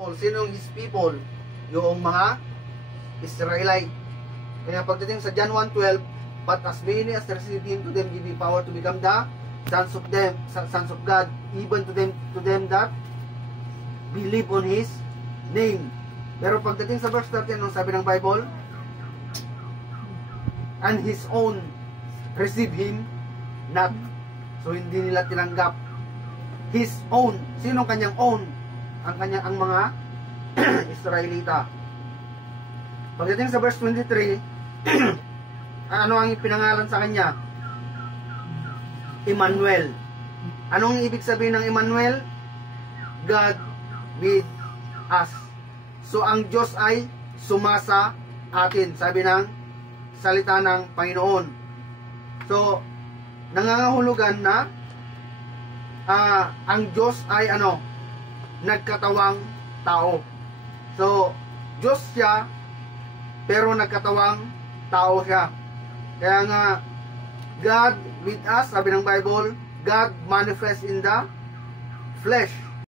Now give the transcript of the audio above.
Sinong his people? Yung mga Israelite. Kaya pagdating sa John 1:12, but as many as received him, to them give he power to become the sons of God, even to them that believe on his name. Pero pagdating sa verse 13, anong sabi ng Bible? And his own receive him not. So hindi nila tinanggap. His own. Sinong kanyang own? Ang mga Israelita. Pagdating sa verse 23, ano ang ipinangalan sa kanya? Emmanuel. Anong ibig sabihin ng Emmanuel? God with us. So ang Diyos ay sumasa atin, sabi ng salita ng Panginoon. So nangangahulugan na ang Diyos ay nagkatawang tao. So Diyos siya, pero nagkatawang tao siya. Kaya nga, God with us, sabi ng Bible, God manifest in the flesh.